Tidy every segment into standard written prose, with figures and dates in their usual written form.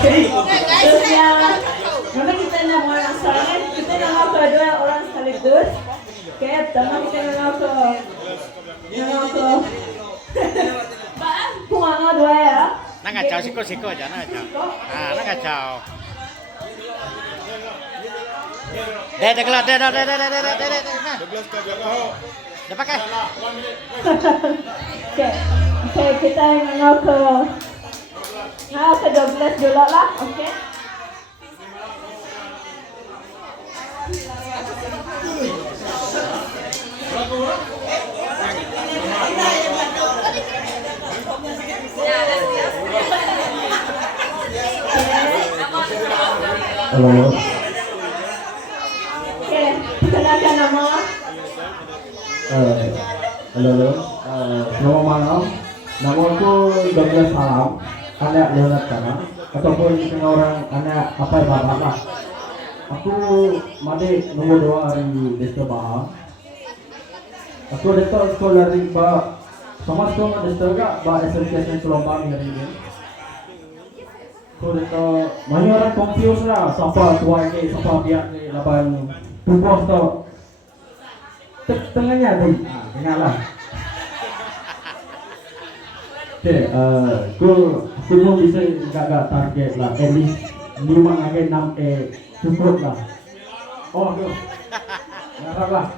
Terus yang nama kita nak orang sangat, kita nama kedua orang sekaligus. Oke, pertama kita nama ke Punga dua ya. Nak kacau siko aja nak kacau. Nak kacau. Deh kelar deh. Dah pakai. Oke, kita nama ke 12 dulu lah, oke. Halo. Oke, perkenalkan nama. Halo. Selamat malam. Nama aku Douglas Salam, anak Leonard Kana, ataupun setengah orang anak apa yang lah. Aku made nomor 2 dari Desa Bahang. Aku datang sekolah dari sama sekolah Desa gak SMK Selombang hari ini. Aku datang banyak orang confused lah, siapa tua ni, siapa biak ni, laban tubuh tu. Tengahnya ni, dengarlah. Okay, aku mau bisa agak target lah, at least 5-6 cukup lah. Oh, aku harap lah.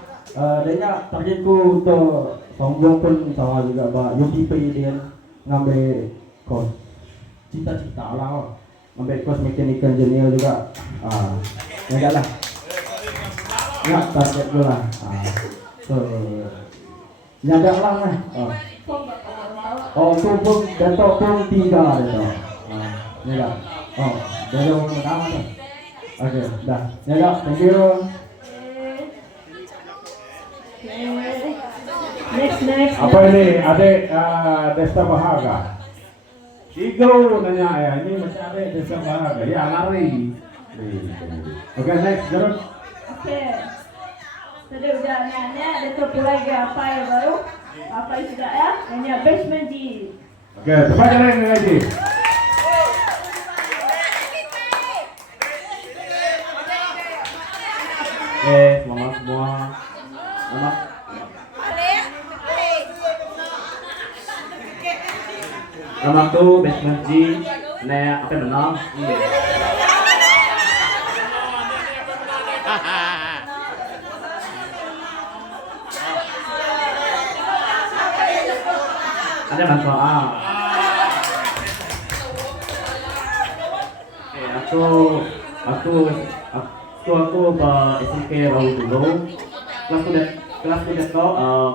Dia targetku untuk sombong pun sama juga, UTP dia ngambil kos cita-cita lah, ngambil kos mechanical engineer juga. Enggak lah. Nak target tu lah. So, nyadar lah. Oh, tu pun datuk pun 3 datuk. Ni dah. Oh, datuk pertama tu. Okey, dah. Ni dah. Thank you. Next. Apa ini? Adik Desa Bahaga. Igro nanya ya, ini masih adik Desa Bahaga. Ya, lari. Okey, next. Jarut. Oke. Tadi udah nanya, ada lagi apa ya baru? Apa sudah ya? Hanya basement di. Okey, cepat jalan lagi. Selamat semua. Selamat. Nama aku Basement G. Naya apa nama? Ada manfaat. Aku SMK baru dulu. Kelas udah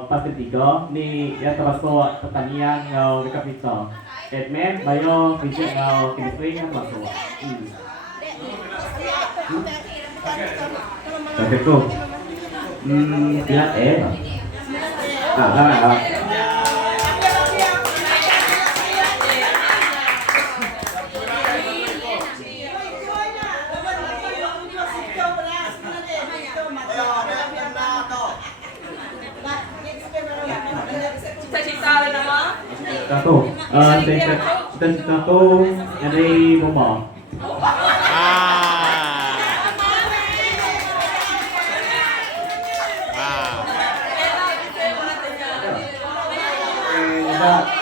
pas ketiga ni ya termasuk pertanian yang dekat kita. Admin, bio, fisik, chemistry yang termasuk. Tapi tu, lihat cita-cita tu jadi bomba.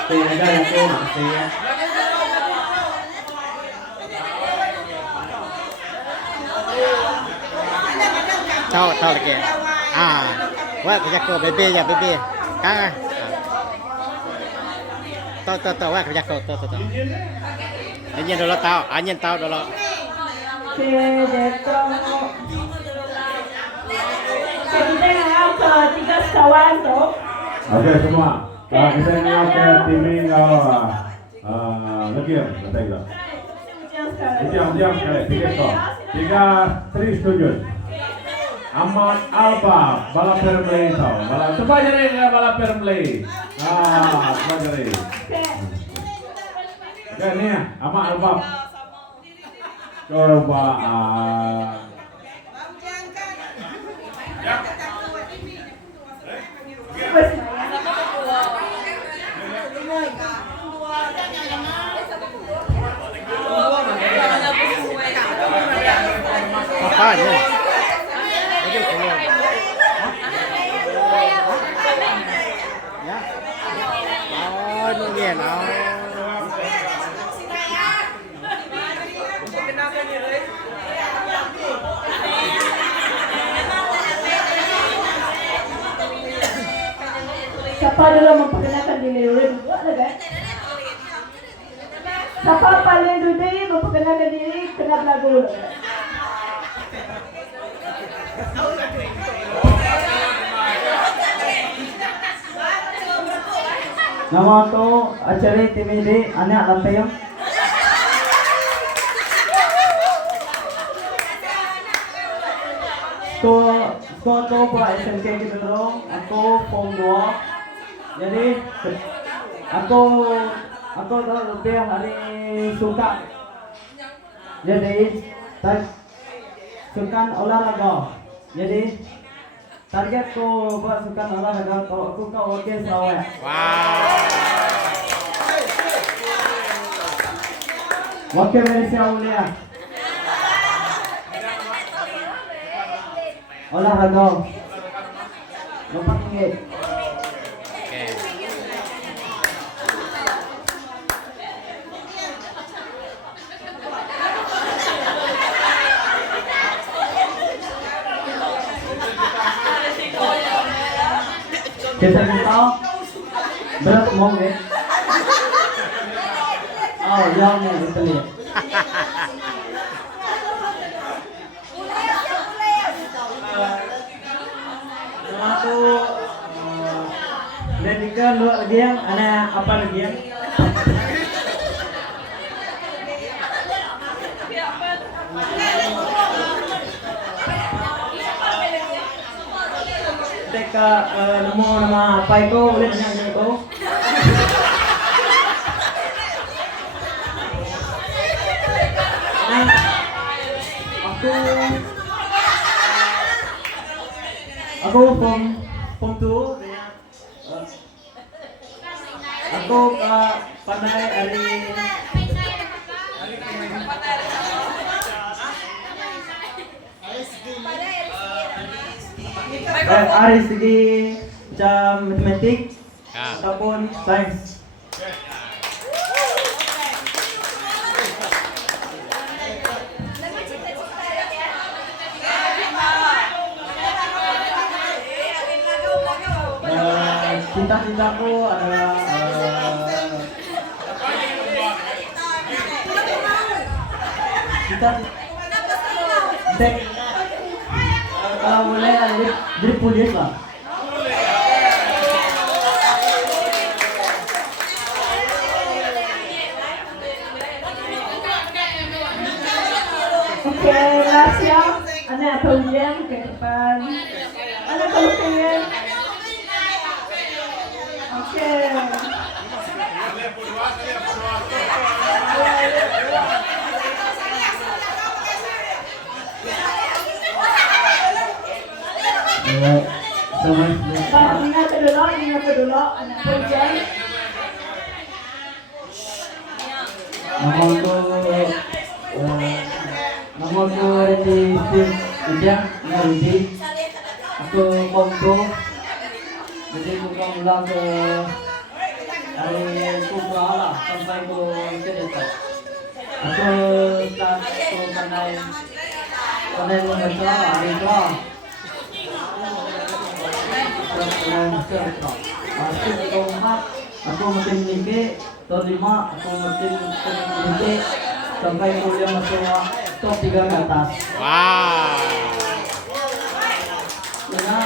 Ada yang tu masih. Tahu lagi. Wah kerja kau bebe ya bebe. Kang. Tahu wah kerja kau tahu. Anjing dulu tahu dulu. Oke, Deto. Kita ngau ke 3 kawan tu. Okey semua. Kita nak ke timing lagi ya, betul tak? Diam sekali. 3 setuju. Ahmad Alba, balap Permley tau. Cepat jadi ya balap Permley. Cepat jadi. Okey ni ya, Ahmad Alba. Cobaan. Siapa dulu memperkenalkan diri dulu? Ada kan? Siapa paling dulu memperkenalkan diri kena lagu dulu? Nama ko Achari Timidi, anak Lantayong. Ko po SMK Kidulong, ako Form 2. Jadi aku dah lebih hari suka. Jadi suka olahraga. Jadi target ko buat suka olahraga kalau aku ke oke sawe. Wakil Malaysia Mulia. Olahraga. Lompat tinggi. Okay. Kita minta berat mau ya? Oh, yang ni kita lihat. Nama tu Dedika lu lagi yang anak apa lagi yang? Teka nemu nama apa itu boleh nanya itu? Aku form 2 aku pandai hari segi macam matematik ataupun sains. Cita-citaku adalah kalau boleh jadi polis lah. Oke, last yang anak Paulian ke depan. Anak Paulian. Oke. Ingat dulu, anak Paulian. Nama aku Randy Ijang, Randy. Aku Kongo. Jadi bukan ulang ke hari Kubra lah sampai ke dekat. Aku start pandai membaca hari itu. Aku di rumah, aku makin tinggi. Tahun 5 aku makin tinggi sampai kuliah masuk top 3 ke atas. Wow. Pernah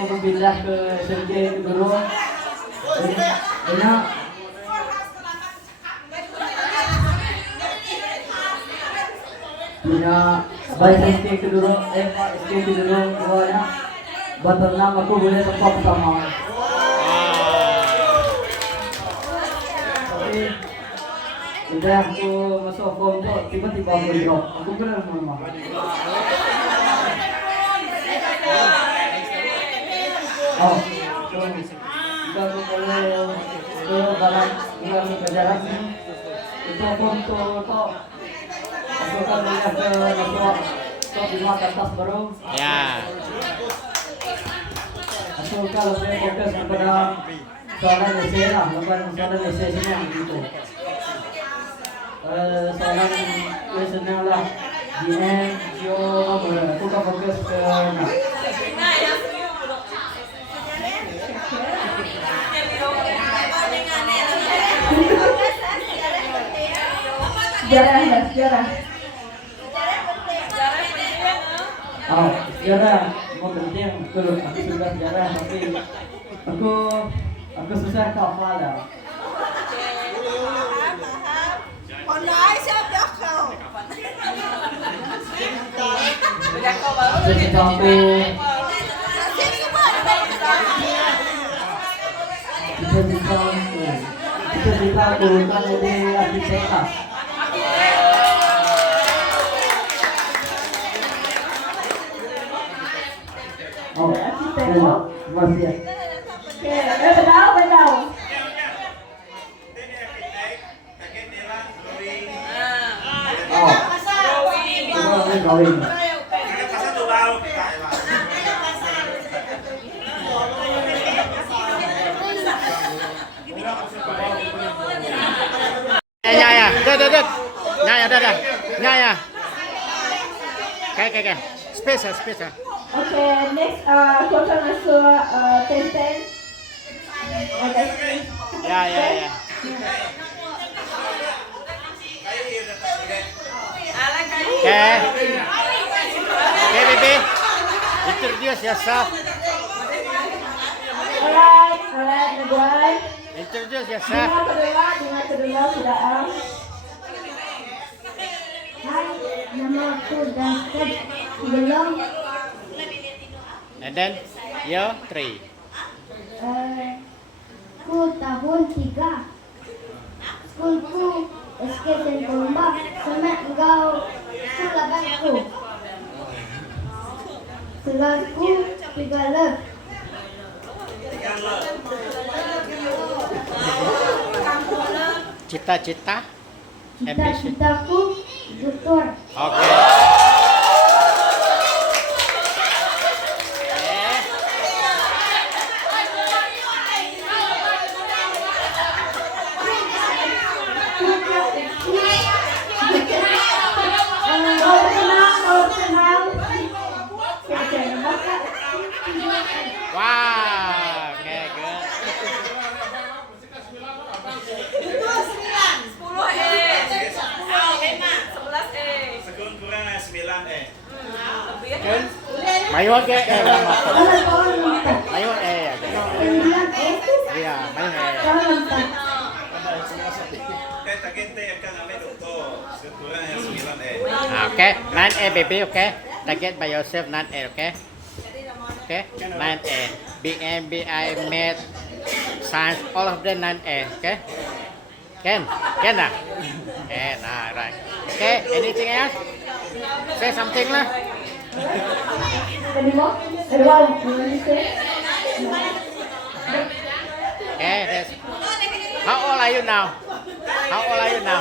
aku berpindah ke SMK Keduru. Punya baik SK Keduru, SK Keduru keluarnya. Buat renang aku boleh tempat sama. Tapi udah aku masuk form tu tiba-tiba aku drop. Aku kena rumah. Oh, kita tu kalau dalam bulan pelajaran itu form tu aku akan melihat ke top 5 ke atas baru. Ya. Aku kalau saya fokus kepada soalan essay lah, bukan soalan essay senang gitu. Soalan essay senang lah. DM, aku kan fokus ke sejarah. Oh, sejarah mau penting betul. Aku suka sejarah tapi aku susah hafal dah. Kita turunkan dari aktivitas. Oh, masih ya. Bedaw. Oh, kita kawin. Nyaya. Dud. Nyaya. Okay. Space. Okay, next total masuk 10. Okay. Ya. Okay, baby. Introduce yourself. Alright, Naguay. Introduce yourself. Dengar kedua sudah. Hai, nama aku David Belum. And then you 3. Aku tahun 3. Skulku SK Sentombak. Semat engkau sulabanku. Selarku 3 lep. Cita-cita. Ambition. Cita-citaku doktor. Okay. Wow, okay, good. Mayo ke? Mayo Iya, mayo Okay, 9A baby, okay? Target by yourself 9A, okay? Okay, 9A. BM, BI, Math, Science, all of them 9A, okay? Ken lah? Ken, right. Okay, anything else? Say something lah. Anymore? Anyone? You want to say? Okay, that's... How old are you now? How old are you now?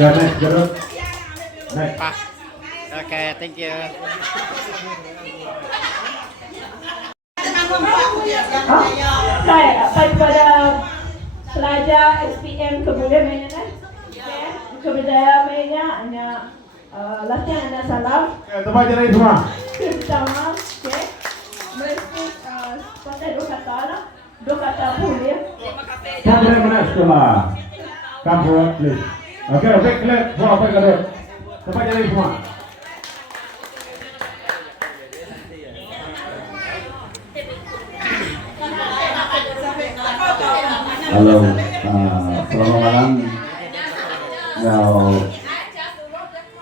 Next, Jarod. Next. Pa. Okay, thank you. Baik, apa kepada pelajar SPM kemudian mainnya kemudian mainnya hanya latihan anda salam Tempat jadi semua. pertama, okay, mesti pakai dua kata boleh. Sampai mana sekolah? Come forward, please. Okay, clear. Apa kata? Tempat jadi semua. Halo, selamat malam.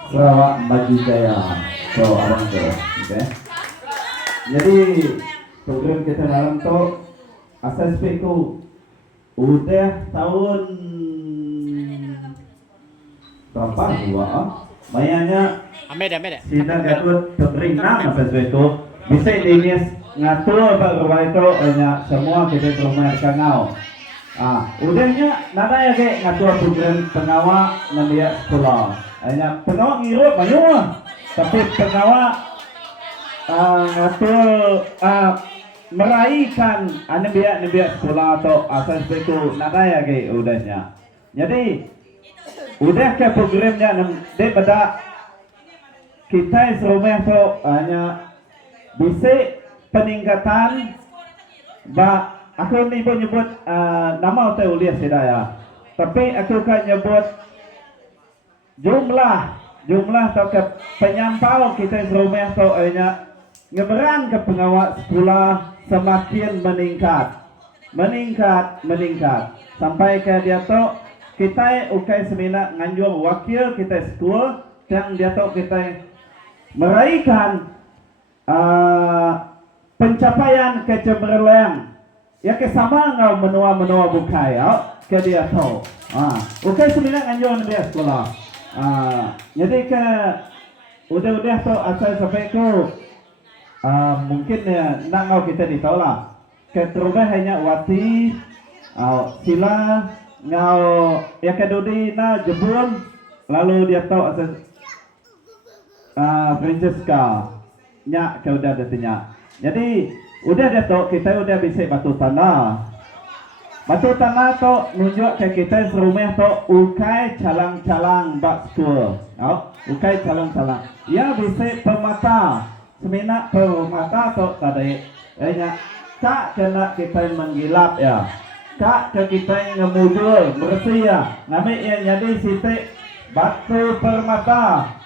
Sarawak Maju Jaya, so abang tu, okay. Jadi program kita malam tu asas ku udah tahun berapa? Mayanya Ambil dah. sida gatut terinam apa itu bisa dinis ngatur pak itu hanya semua kita rumah kangau. Udahnya nada ya kayak ngatur program pengawal nandia sekolah. Hanya pengawal ngirup banyak, tapi pengawal ngatur meraihkan biak sekolah atau asal itu nada ya kayak udahnya. Jadi udah ke programnya daripada kita serumah tu hanya bisa peningkatan aku ni pun nyebut nama tu uliah sedaya tapi aku kan nyebut jumlah atau ke penyampau kita serumah tu hanya ngeberan ke pengawal sekolah semakin meningkat sampai ke dia tu kita ukai semina nganjur wakil kita sekolah yang dia tu kita meraihkan pencapaian kecemerlang ya kesama ngau menua bukai ke dia tahu bukai sembilan anjuran dia sekolah jadi ke udah tu asal sampai ku mungkin ya nak ngau kita ditahu lah ke terubah hanya wati sila ngau ya kedudi na jebun lalu dia tahu asal Francesca nyak ke udah datanya. Jadi udah dia tu kita udah bisa batu tanah tu nunjuk ke kita serumah tu ukai calang-calang bak school. Ukai calang-calang. Ya bisa pemata. Semina pemata tu tadi. Kak kena kita menggilap ya. Kak ke kita ngemudul bersih ya. Ngambil ya jadi sitik batu permata.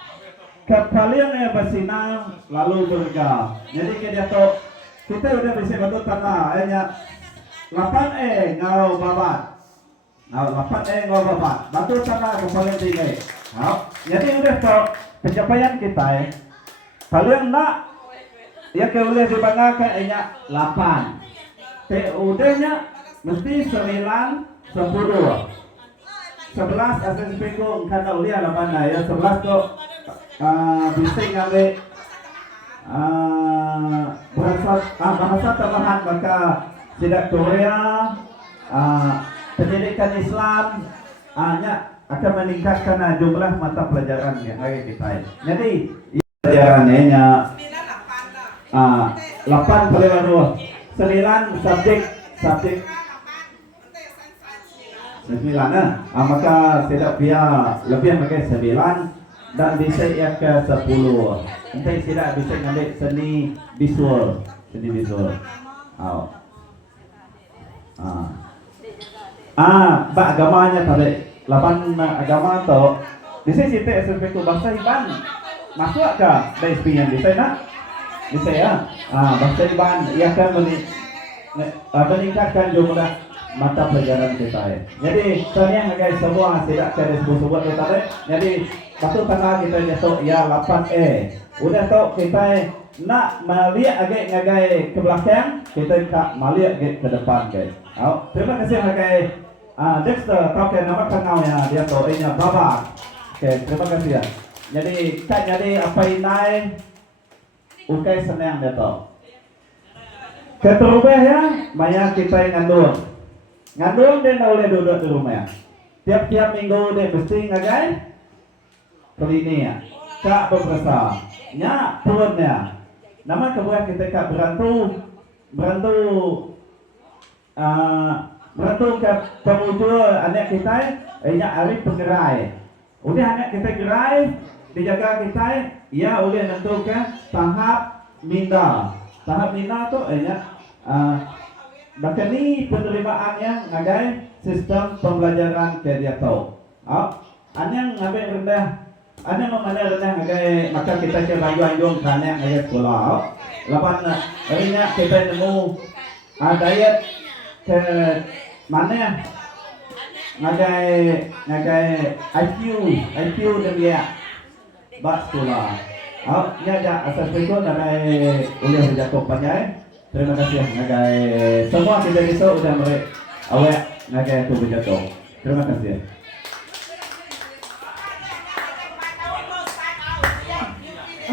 Kalian yang bersinar lalu berga. Jadi dia tu kita udah bisa batu tanah. Hanya 8E ngau babat. 8E ngau babat. Batu tanah kepala tinggi. Jadi udah tu pencapaian kita. Kalian nak ya boleh dibanggakan hanya 8. TUD-nya mesti 9, 10. 11 SSP ko kan ulia 8 na ya 11 ko bisa ngambil bahasa tambahan maka tidak Korea pendidikan Islam akan meningkatkan jumlah mata pelajaran yang ada kita. Jadi pelajarannya 8 pelajaran 9 subjek 9 maka tidak biar lebih pakai 9 dan bisa yang ke 10. Nanti tidak bisa ngambil seni visual. Bak agamanya tadi 8 agama tu. Di sini kita SPK bahasa Iban masuk ke DSP yang di sana? Bisa ya. Bahasa Iban ia akan meningkatkan jumlah mata pelajaran kita. Jadi sebenarnya guys semua tidak ada sebut tadi. Jadi satu tanggal kita jatuh ya 8E. Udah tu kita nak melihat agak ngagai ke belakang, kita tak melihat ke depan guys. Terima kasih guys. Dexter pakai nama kanal ya dia tu ini Baba. Terima kasih ya. Jadi kan jadi apa ini ukai senang dia tu. Keterubah ya, banyak kita ngandung dia tak boleh duduk di rumah ya. Tiap-tiap minggu dia mesti ngagai klinik ya. Kak berbesar. Nya turunnya. Nama kebuah kita kak berantu ke pemujul anak kita. Nya Arif penggerai. Udah anak kita gerai, dijaga kita. Ya boleh nentukan tahap minda. Tahap minda tu bahkan ni penerimaannya ngagai sistem pembelajaran ke dia tahu. Anyang ngabai rendah, anyang mana rendah ngagai maka kita ke bayu-ayung kana ngagai sekolah. Lapan harinya kita nemu diet ke mana ngagai IQ dia bak sekolah. Ya asal berikut ngagai uliah jatuh panjang. Terima kasih ngagai semua kita bisa udah awak ngagai tu berjatuh. Terima kasih.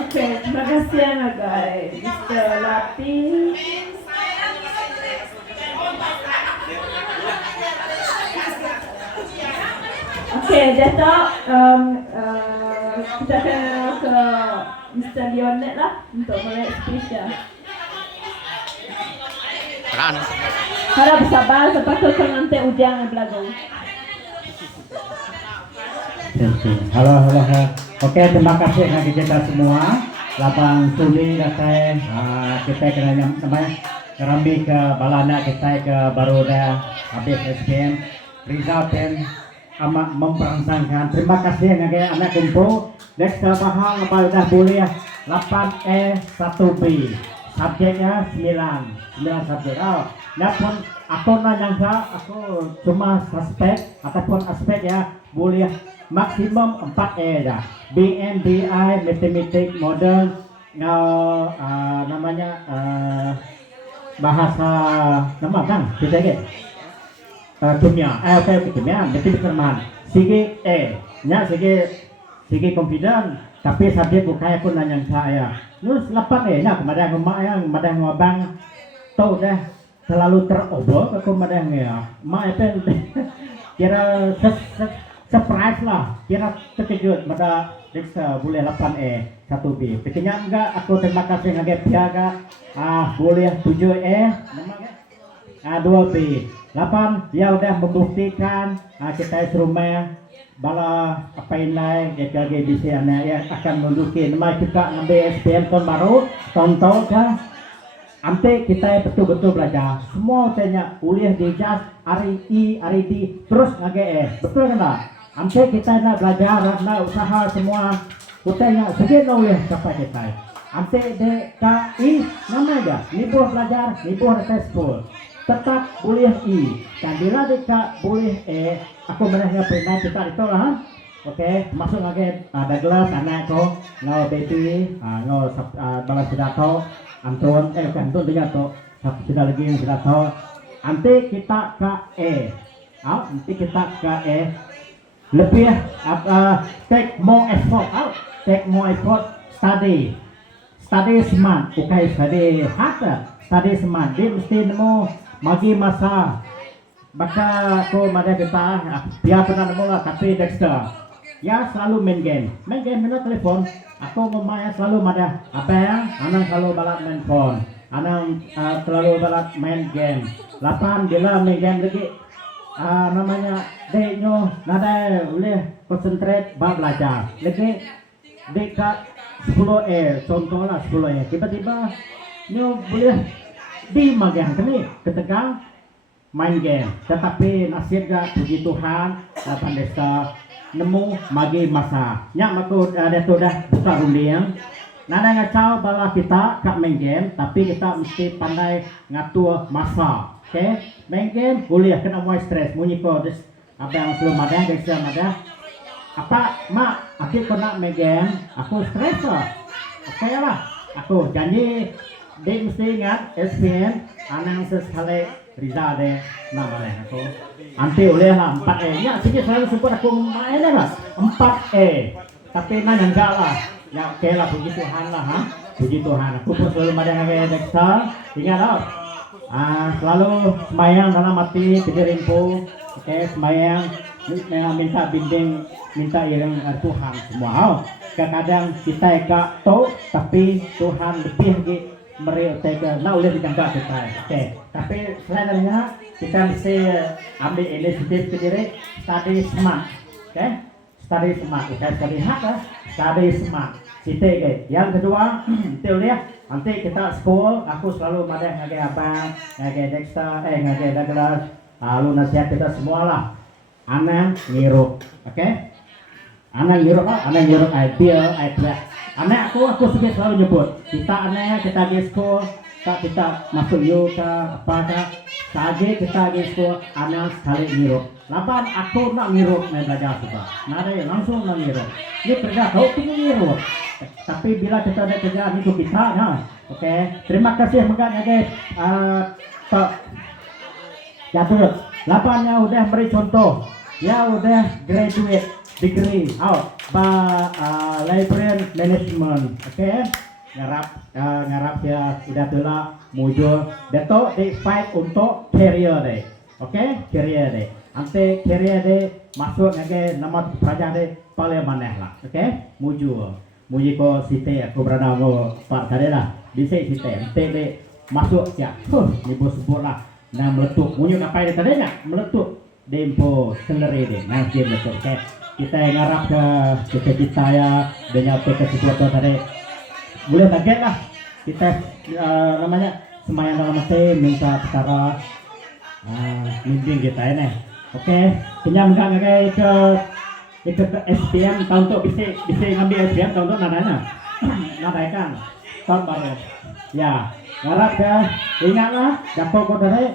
Okay, terima kasih anak guys. Mr. Lapi. Okay, Dato', kita akan ke Mr. Leonard lah untuk melihat speech dia. Peran. Harap bersabar sampai ke nanti ujang yang belagu. Halo. Oke, terima kasih bagi kita semua. Lapang suli datang kita kena namanya rambi ke balana kita ke Baroda habis SPM result dan amat memperangsangkan. Terima kasih bagi anak kumpul. Next bahang apa dah boleh 8E 1B. Subjeknya 9 subjek. Napun aku nanya aku cuma suspek ataupun aspek ya boleh maksimum 4E dah. BMBI matematik modern namanya bahasa nama kan kita ke kimia kimia matematik teman segi nya segi confident tapi subjek bukan pun nanya saya nus 8E nya kemudian yang kemudian ngobang tahu dah terlalu teroboh aku kemudian ya mak apa kira surprise lah, kira terkejut pada Dexter boleh 8E 1B. Pekerjaan enggak, aku terima kasih dengan pihak boleh 7E, 2B. 8 dia udah membuktikan kita rumah bala apa ini GKG bisa yang akan menduduki nama kita ngambil SPM tahun baru tonton kan. Nanti kita betul-betul belajar. Semua tanya kuliah di JAS, RI, RID, terus nge-GE. Betul kan? Nanti kita nak belajar, nak usaha semua. Kutanya segitu oleh siapa kita. Nanti DKI nama aja. Nibuh belajar, nibuh tes school. Tetap kuliah I. Dan bila DK boleh E, aku menanya pernah kita itu lah. Oke, masuk lagi Douglas anakku, ngau baby, ngau balas sudah tahu. Anton dia tu sudah lagi yang sudah tahu. Nanti kita ke E, nanti kita ke E lebih take more effort, study smart, bukan study hard, study smart. Dia mesti nemu bagi masa. Maka aku mada kita dia pernah nemu lah tapi Dexter. Ya selalu main game mana telepon. Aku ngomongnya selalu ada apa yang anak selalu balap main phone, anak selalu balap main game. 8 bila main game lagi namanya deknya nada boleh konsentrate belajar. Lagi dekat 10E contohlah 10E tiba-tiba nyo boleh di magang kini ketegang main game. Tetapi nasib dah puji Tuhan dapat desa nemu magi masa nyak maku ada tu dah buka rundiang nada ngacau bala kita kak main game tapi kita mesti pandai ngatur masa. Okay? Main game boleh kena mulai stres munyi ko des apa yang belum ada desa ada apa mak aku nak main game aku stres lah. Okay lah aku janji dia mesti ingat SPM anak sesekali Riza deh nama aku nanti oleh lah 4E ya sikit selalu support aku main lah 4E tapi nanya enggak lah ya oke lah puji Tuhan lah puji Tuhan aku pun selalu ada dengan Dexter ingat lah selalu semayang dalam hati pikir info oke semayang minta bimbing minta iring Tuhan semua kadang kita enggak tahu tapi Tuhan lebih lagi meriuk tega nak boleh dijangka kita. Oke. Tapi selain darinya kita mesti ambil inisiatif ke diri study smart. Oke. Study smart. Kita study hard lah. Study smart. Cite yang kedua teori nanti kita school aku selalu ada ngaji abang ngaji Dexter ngaji Douglas lalu nasihat kita semua lah anak ngirup. Oke. Anak ngirup ideal anak aku sedikit selalu nyebut kita anak kita di sekolah kita masuk yoga apa saja kita di sekolah anak sekali ngirup 8 aku nak ngirup main belajar juga nada langsung nak ngirup ini kerja kau tinggal ngirup tapi bila kita ada kerjaan itu kita oke. Terima kasih makanya guys Pak Jatuh 8 nya udah beri contoh ya udah graduate degree librarian management. Okay, ngarap ya udah telah muncul dato di fight untuk career deh. Okay, career deh. Ante career deh masuk ngake nama pelajar deh paling maneh lah. Okay, muncul ko site aku berada mo Pak Kadela bisa site ante deh masuk ya. Ni bos sebut lah. Nah meletup muncul apa deh tadi nak meletup dempo seleri deh. Nah dia meletup. Okay, kita ngarap ke kita ya dengan ke sesuatu tadi. Boleh target lah kita namanya semayang dalam hati minta perkara bimbing kita ini. Oke, kenyang enggak ke SPM tahun tu bisa ngambil SPM tahun tu nadanya nadaikan tahun baru ya harap ya ingatlah dapat kau dari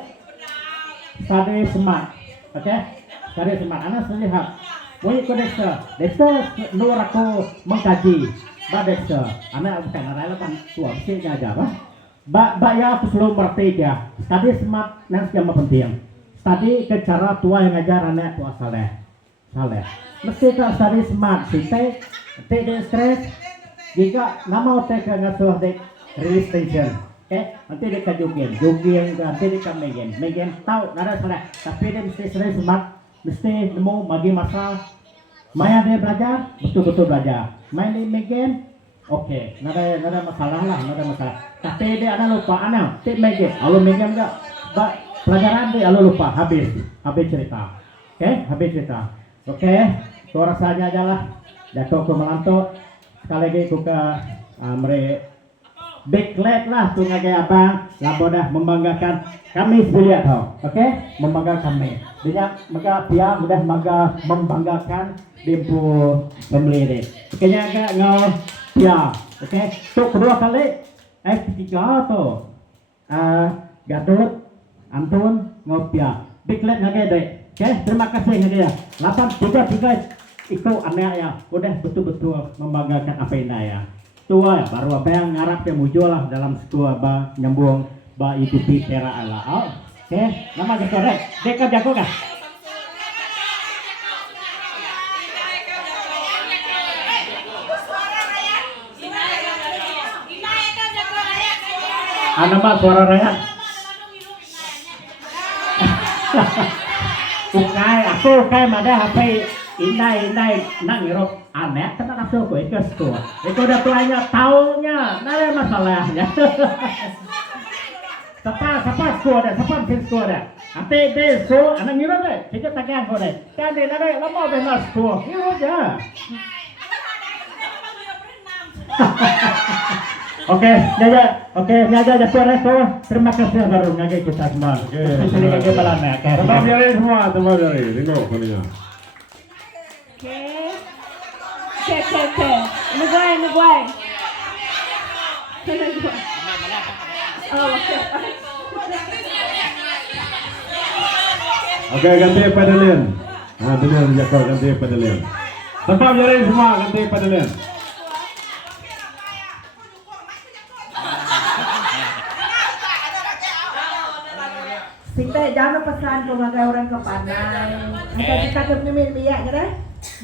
study smart. Oke, study smart anak selihat boleh kau desa nur aku mengkaji badesa anak bukan ada kan tua bisnya aja ba ya aku selalu berarti dia study smart yang yang penting study ke cara tua yang ngajar anak tua saleh mesti tak study smart sih tidak stres jika nama otak ngasuh dek release tension. Nanti dia jogging nanti dia megan tahu nada salah tapi dia mesti study smart mesti nemu bagi masa Maya dia belajar, betul-betul belajar. Main di game, oke, nada masalah lah, nada masalah. Tapi dia ada lupa anak, tip game, alu game enggak, pelajaran dia alu lupa, habis cerita. Habis cerita. Tuh rasanya aja lah. Jatuh ke melanto, sekali lagi buka backlight lah tuh kayak abang, labodah membanggakan kami lihat tau, membanggakan kami. Dia maka dia mudah membanggakan dempo pembeli deh. Kayaknya agak ngau ya, tuh kedua kali, ketiga tuh, Gadot, Antun, ngopia, backlight ngake deh. Terima kasih ngake ya. 833 itu aneh ya, udah betul-betul membanggakan apa ini ya. Tua ya, baru apa yang ngarap yang muncul lah dalam setua nyambung ikuti tera ala. Nama jago deh, dekat jago kah? Nama suara rakyat. Aku mana HP indai nak ngirok aneh karena nafsu aku itu setua. Itu udah tuanya taunya, nada masalahnya. Siapa setua dah. Nanti dia setua, anak ngirok deh. Kita takkan kau deh. Kan dia nada lama benar setua. Ini aja. Oke, nyaja jatuh resto. Terima kasih baru ngaji kita semua. Sini ngaji balana. Tetap jari semua, tetap jari. Tengok kalinya. Oke. Nuguay. Oke, ganti pedalin. Benar Joko, ganti pedalin. Tetap jari semua, ganti pedalin. Sinte jangan pesan pemakai orang ke Panai. Atau kita ke minyak deh.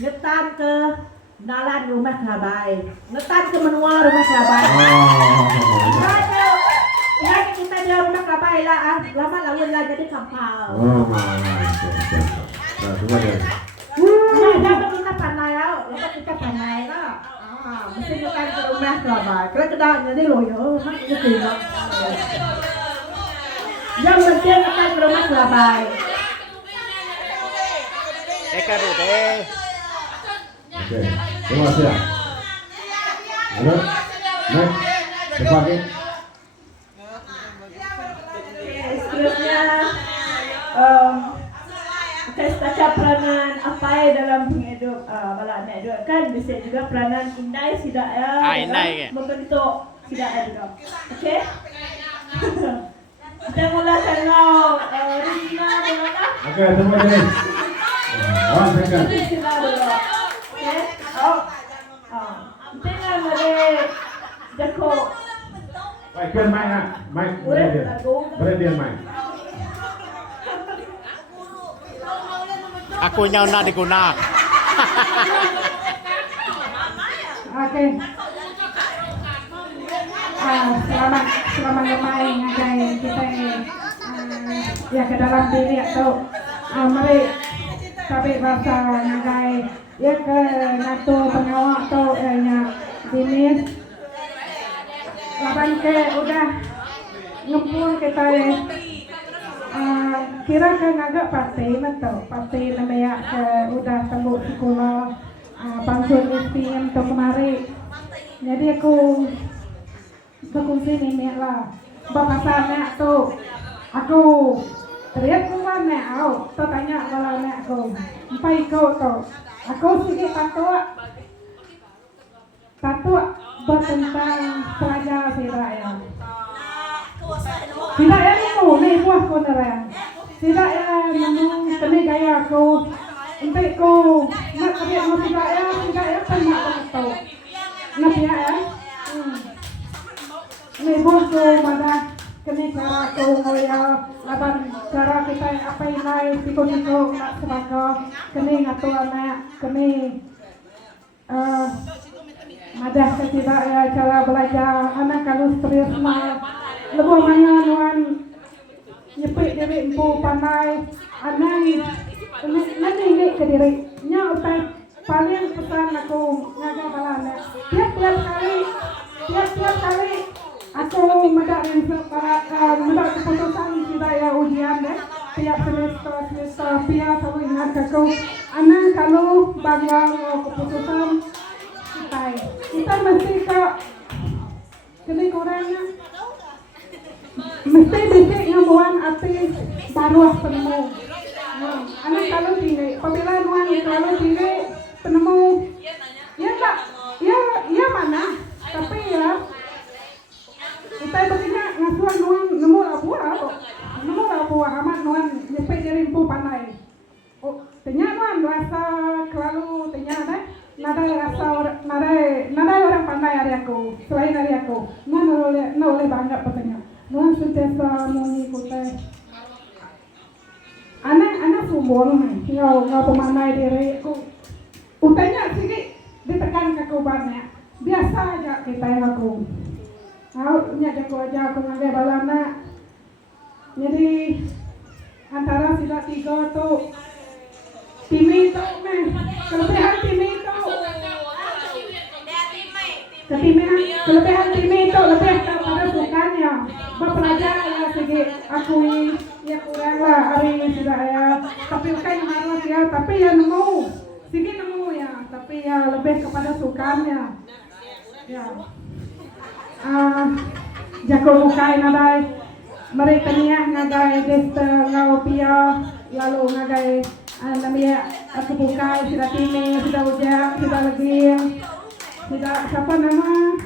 Ngetan ke Nalan rumah Kerabai. Ngetan ke menua rumah Kerabai. Ya kita di rumah Kerabai lah. Lama lawan lah jadi kapal. Nah, semua jadi. Jangan kita Panai ya. Lepas kita Panai lah. Mesti ngetan ke rumah Kerabai. Kalau kedai jadi loyo, mak itu tidak. Yang penting akan ke rumah Kerabai. Eka deh. Oke, terima kasih ya. Halo, next, sebagai. Seterusnya, kita peranan apa dalam pengeduk kan bisa juga peranan Indai Sidak ya. Indai membentuk Sidak ya juga. Oke. Kita mulakan Rina dulu lah. Oke, semua jadi. Rina dulu. Oke. Tinggal boleh Joko. Baik, kan main nak, main. Berhentian main. Aku nyaw na di guna. Oke. Selamat lemai ngagai kita ya ke dalam diri atau mari tapi bahasa ngagai ya ke ngatu pengawal atau nya dinis laban ke udah ngumpul kita kira ke ngagak pasti namanya ke udah tangguh sekolah pensiun istri untuk kemari jadi aku sini nih lah bapaknya tuh aku teriak keluar nih tuh tanya kalau nih aku empat ikut tuh aku sih tato bertentang pelajar tidak ya itu nih buah aku nerang tidak ya memang kami gaya aku untuk aku nak teriak mau tidak ya pernah tahu nak ya ini bosku mana kini cara aku ngeliat laban cara kita apa yang lain tiko nak sebagai kini ngatu anak kini ada ketidak ya cara belajar anak kalau serius mah lebih manyanuan nyepik diri empu pandai anak ini ke diri nya utai paling pesan aku ngaga balana tiap kali aku mendak keputusan tidak ya ujian deh tiap semester pihak selalu ingat aku anak kalau bangga keputusan kita mesti ke kini kurangnya mesti bisa ngebuan artis baru penemu anak kalau tinggi apabila nuan kalau tinggi penemu ya tak ya mana tapi ya kita begini ngasuhan nuan nemu abuah amat nuan nyepek dari empu pandai tanya nuan rasa kelalu tanya deh nada orang pandai hari aku selain hari aku nuan oleh bangga petanya nuan sutiasa muni kute anak sumbol nih ngau pemandai diri aku utanya sedikit ditekan ke kubannya biasa aja kita yang aku nyada aku aja aku ngagai balana jadi antara sila tiga tuh timi tuh kelebihan timi tuh kelebihan timi itu lebih kepada sukanya belajar ya segi akui ya kurang lah hari ini sudah ya tapi kan harus ya tapi ya nemu segi nemu ya tapi ya lebih kepada sukanya ya jago mukai nadai mereka niat ngagai desta ngau pia lalu ngagai namanya aku bukai sudah timi sudah ujang sudah lagi sudah siapa nama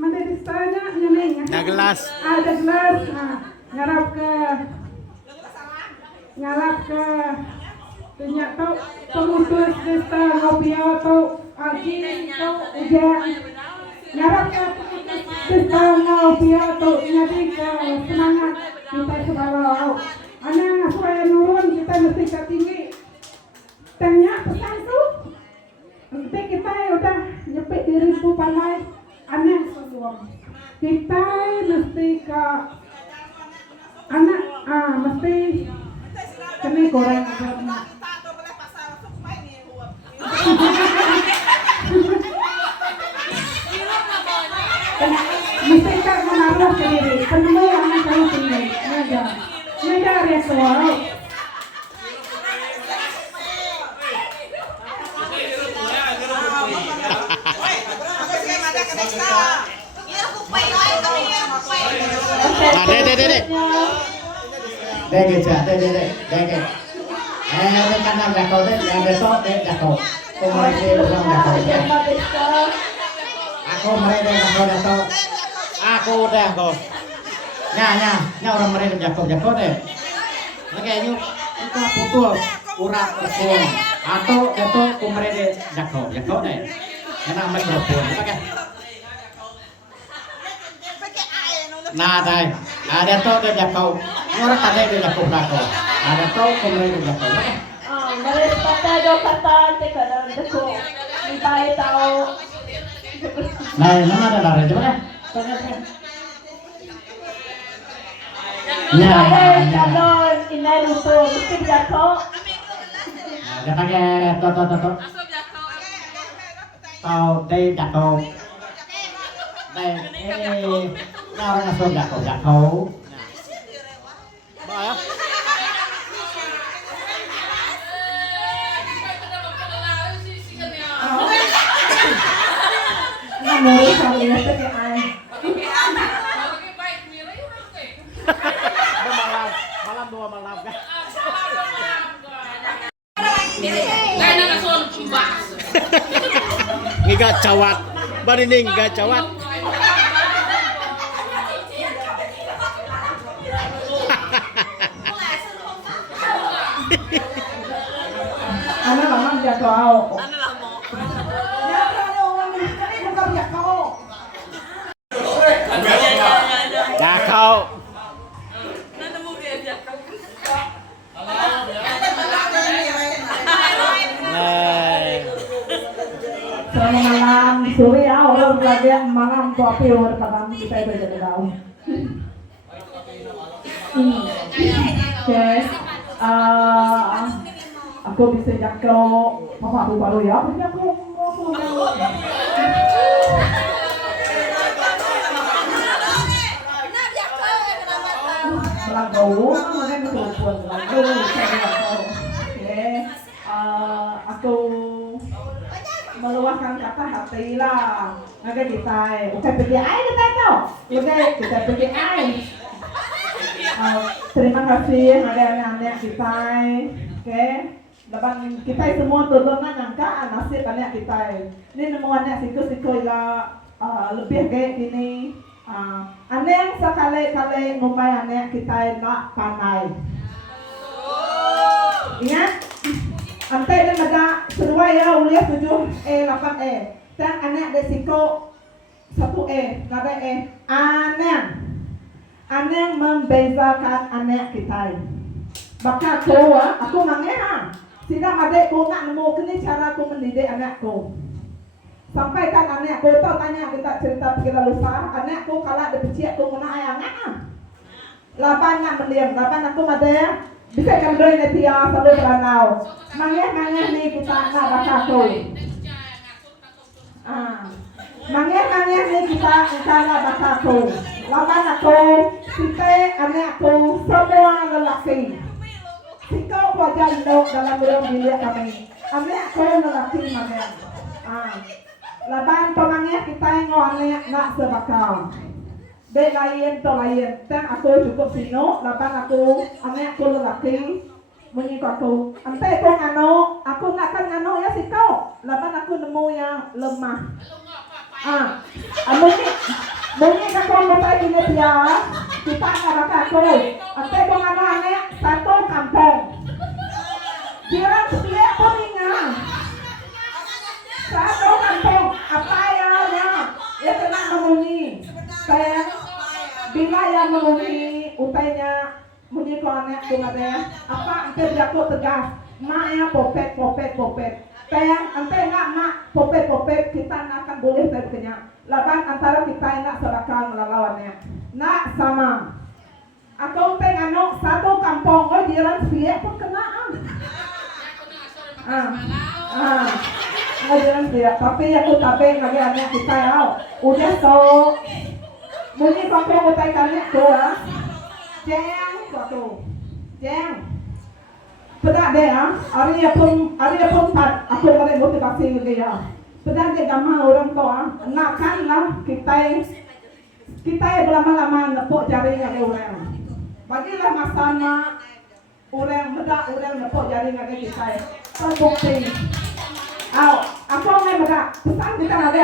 ada destanya nyanyi Douglas ada gelas ngarap ke ternyata pemutus desta ngopia atau aji atau ujang ngarap ke desta ngopia atau nyadi ke semangat kita sebalau anak supaya nurun kita mesti ke tinggi ternyata pesan tuh nanti kita udah nyepik diri bu pandai anak sebelum kita mesti ke anak mesti kami goreng mesti ke menaruh ke diri penemu anak kalau tinggi ngajar ya soal Kanan dakau deh, yang besok deh dakau. Aku mereka ulang dakau deh. Aku mereka dakau. Aku udah kok. Nya orang mereka dakau deh. Oke, yuk kita pukul urat tersebut. Atau itu aku mereka dakau deh. Karena mikrofon, oke. Nah, ada tuh dia dakau. Orang tadi dia dakau. Ada tuh kemudian dakau. Dari kata do kata teka dan deko. Minta tahu Nah, nama ada lari coba deh. Ya, Calon inai luto, mesti jatuh. Kita pakai to. Tao đây đặt cầu. Đây, tao đang xô đặt cầu. Bao ya? Namu kami nasi ke ai. Malam dua malam kan? Ngigat cawat, bari ning ngigat cawat. Ana lama jatuh au. Ya kalau orang ini bukan jatuh. Dah kau. Selamat malam, sore ya orang lagi malam kopi orang kawan kita itu jadi tahu. Oke, aku bisa jatuh apa aku baru ya? Tapi aku mau melangkau, mungkin betul melangkau. Oke, aku meluahkan kata hati lah. Oke kita, bukan pergi air kita tahu. Oke kita pergi air. Terima kasih anak-anak kita. Oke, dapat kita semua turun nyangka nasib anak kita. Ini nemu anak siku-siku ya lebih kayak gini. Anak yang sekali-kali ngumpai anak kita nak pandai. Ingat? Ante dan ada kedua ya uliah 7E 8E. Dan anak desiko 1E, nada E. Anak membezakan anak kita. Maka aku mangeha. Sidang adikku nak nemu kini cara aku mendidik anakku. Sampai kan anakku tahu tanya kita cerita pergi lalu sah. Anakku kalau dipecik aku mana ayangnya. Lapan nak mendiam, lapan aku ada. Bisa kan beri netia selalu beranau. Mangeh ni kita nak bakaku. Mangeh ni kita nak bakaku. Lawan aku, kita anakku semua lelaki. Kita wajah induk dalam bilik kami. Anakku lelaki mangeh. Lawan pemangeh kita yang anak nak sebakal. Dek lain to lain, dan aku cukup sino, lapan aku, anakku lelaki, mengikut aku. Ante aku ngano, aku nak kan ngano ya si kau, lapan aku nemu yang lemah. Mungkin aku mau pergi ni dia, kita nak aku. Ante aku ngano anak satu kampung. Dia setia pun ingat. Satu kampung, apa ya? Ya kena memenuhi. Saya bila yang memenuhi utainya muni ko anak ko ada apa ante jago tegas mak ya popet. Kaya ante nak mak popet kita nak akan boleh terkenya. Laban antara kita nak serahkan melawannya. Nak sama. Aku pengen satu kampung oh jiran siap pun kena. Jiran siap. Tapi aku tapi lagi anak kita ya. Udah so mungkin kampung utai kalian doa, jeng suatu, jeng. Pedak deh ya, hari pun pat, aku boleh motivasi dia. Pedak deh gamang orang tua, nakkanlah kita berlama-lama nepuk jaringan orang. Bagilah masana orang medak orang nepuk jaringan kita. Terbukti. Aku mau medak, pesan kita ada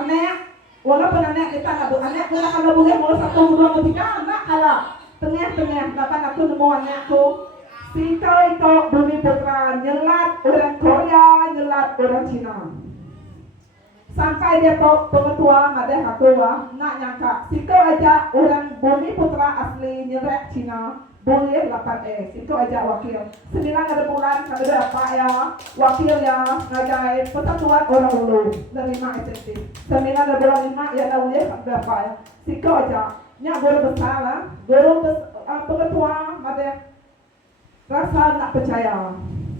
anak. Walaupun anak kita anak kita kalau boleh mau 1, 2, 3 anak kalau tengah dapat aku nemu anakku si itu Bumi Putra nyelat orang Korea nyelat orang Cina sampai dia pengetua madeh aku nak nyangka si aja orang Bumi Putra asli nyelat Cina boleh 8E. Itu aja wakil. 9 ada bulan, ada apa ya? Wakil ya, ngagai persatuan orang ulu dari 5 SMP. 9 ada bulan 5 ya ada boleh berapa ya? Itu aja. Nya guru besar lah, pengetua ada rasa nak percaya.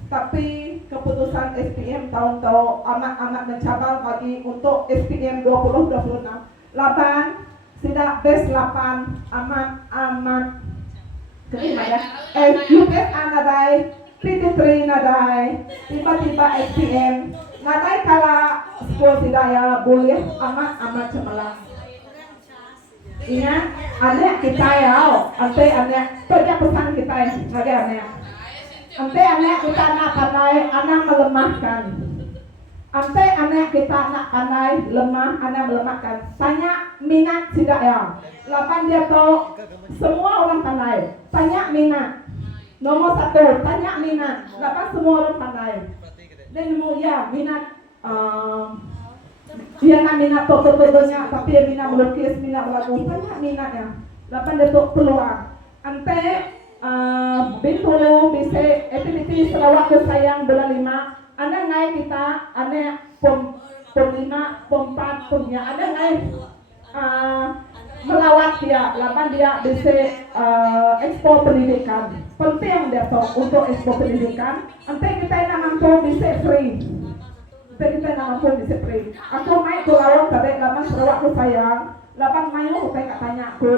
Tapi keputusan SPM tahun-tahun amat mencabar bagi untuk SPM 2026. 8 tidak best 8 amat kelima ya. UPS nadai, PT3 nadai, tiba-tiba SPM nadai kala sekolah tidak ya boleh amat cemerlang. Ingat, anak kita ya, anak kerja pesan kita ya, anak. Anak kita nak pandai, anak melemahkan. Anak kita nak pandai, lemah, anak melemahkan. Tanya minat tidak ya? 8 dia tahu, semua orang pandai. Tanya minat. Nomor 1, tanya minat. 8 semua orang pandai. Dan ya minat. Dia nak minat foto-fotonya, tapi dia minat melukis, minat berlagu. Tanya minatnya. 8 dia tahu peluang. Bintulu bisa aktiviti Sarawak Sayang bulan 5. Ada ngai kita, ada pom 5, pom 4, pomnya. Ada ngai melawat dia, 8 dia bisa ekspor pendidikan. Penting dia tahu untuk ekspor pendidikan. Nanti kita nak mampu bisa free. Kita nak mampu bisa free. Aku main ke lawan kadang 8 Sarawak Sayang. 8 main lu saya tanya ke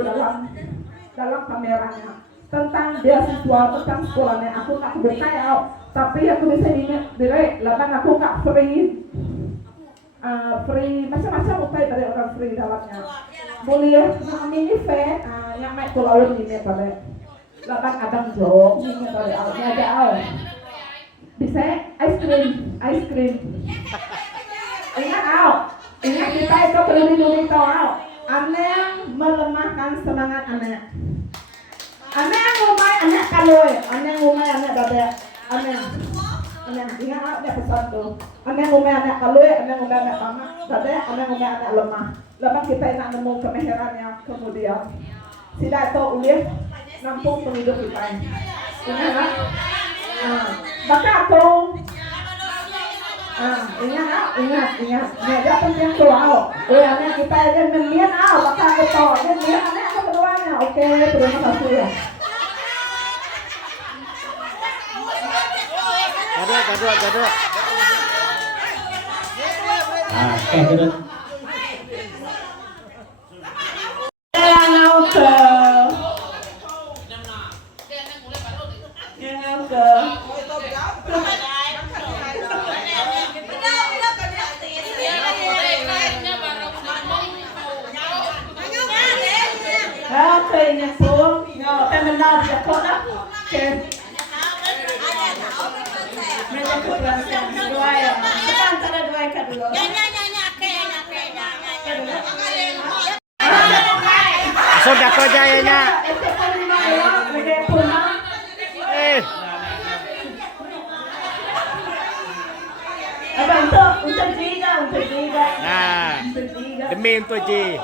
dalam kameranya tentang beasiswa, tentang sekolahnya. Aku tak buka ya, tapi aku bisa ingat direct 8 aku tak free macam-macam upaya dari orang free dalamnya. Boleh mini fan yang naik ke laut ini pada 8 adang jok ini pada awalnya ada awal bisa ice cream ingat ingat kita itu perlu tahu anak melemahkan semangat anak ngumai, anak kaloi, anak ngumai, anak dada, anak ingat dia pesan tu. Anak ngumai, anak kaloi, anak ngumai, anak pamak, dada, anak ngumai, anak lemah. Lepas kita nak nemu kemeherannya kemudian tidak tahu uliah nampung penghidup kita. Ingat tak? Baka aku ingat. Dia penting tu anak kita ada memian baka aku tahu, dia memian anak aku keduanya. Oke, terima kasih ya. Gaduh. Gaduh. Oke, nyesung. Kita menang dia kok dah. Oke. Dua ya. Kita antara dua ikat dulu. Sudah kau jayanya. Untuk tiga. Nah, demi untuk Ji.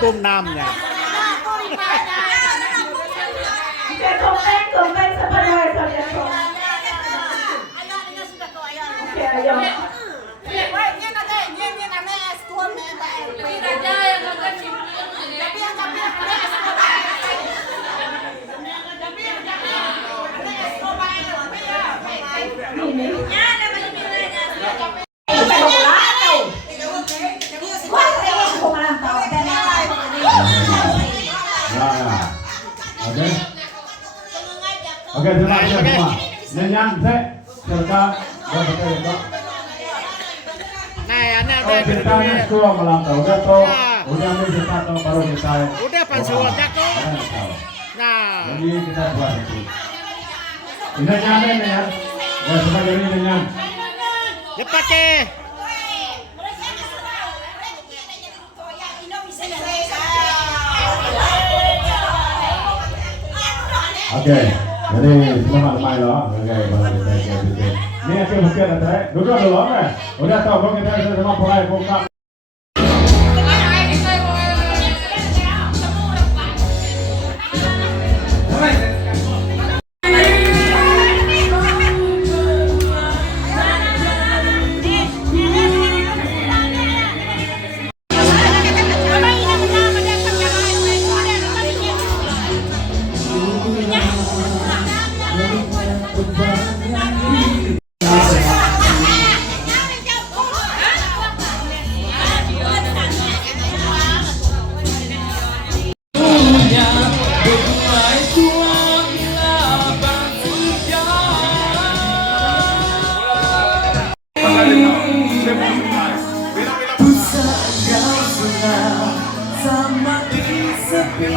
Pum nam nha. Komen separuh saja. Oke, ayo. Oke, terima kasih semua. Nyanyi serta berkata. Nah, anak Oh, ceritanya sekolah melantau. Udah toh, udah ambil cerita toh baru kita. Udah pansuwatnya kok. Nah, Jadi kita buat itu. Ini nyanyi nih ya. Ya, semua jadi nyanyi. Dipakai. Oke, jadi selamat main loh. Oke, ini aja mungkin ada. Duduk dulu, oke. Udah tahu kok kita sama mulai buka. Sama di sepi